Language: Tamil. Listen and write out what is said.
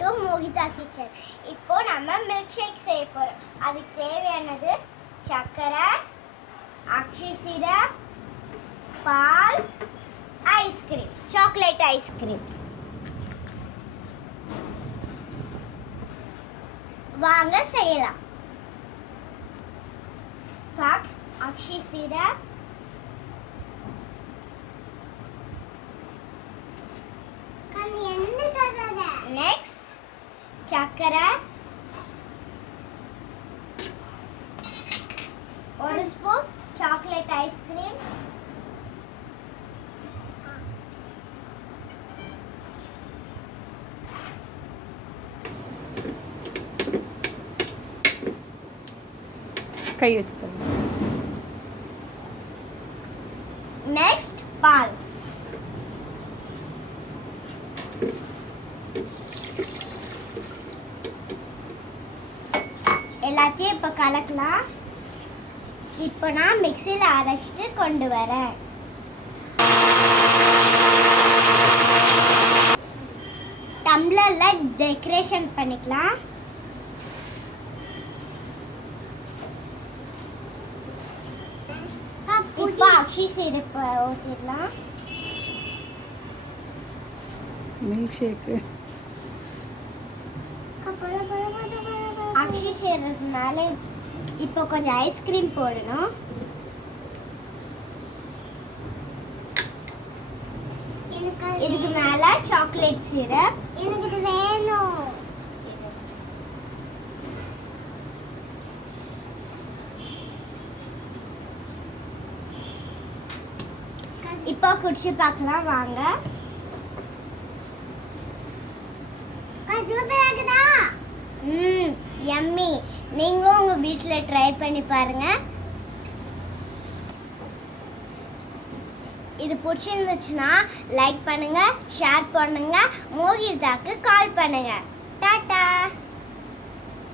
To Mohitha kitchen. இப்போ நம்ம மில்க் ஷேக் செய்ய போறோம். அதுக்கு தேவையானது சர்க்கரை, அக்ஷி சிரப், பால், ஐஸ்கிரீம், சாக்லேட் ஐஸ்கிரீம். வாங்க செய்யலாம். ஃபர்ஸ்ட் அக்ஷி சிரப், next சர்க்கரை, ஒரு ஸ்பூன் சாக்லேட் ஐஸ்கிரீம், கை வச்சுக்கோங்க. நெக்ஸ்ட் பால். எல்லாத்தையும் இப்போ கலக்கலாம். இப்போ நான் மிக்சியில் அரைச்சிட்டு கொண்டு வரேன். டம்ளர்ல டெக்கரேஷன் பண்ணிக்கலாம். இப்போ அக்ஷி சிரப் ஊற்றிடலாம். மில்க் ஷேக்கு அக்ஷி சிரப்னால இப்போ கொஞ்சம் ஐஸ்கிரீம் போடணும். இதுக்கு மேல சாக்லேட் சிரப். எனக்கு இது வேணும். இப்போ குடிச்சு பார்க்கலாம் வாங்க. யம்மி. நீங்களும் உங்க வீட்ல ட்ரை பண்ணி பாருங்க. இது பிடிச்சிருந்துச்சுன்னா லைக் பண்ணுங்க, ஷேர் பண்ணுங்க, மோகிதாக்கு கால் பண்ணுங்க. டாடா.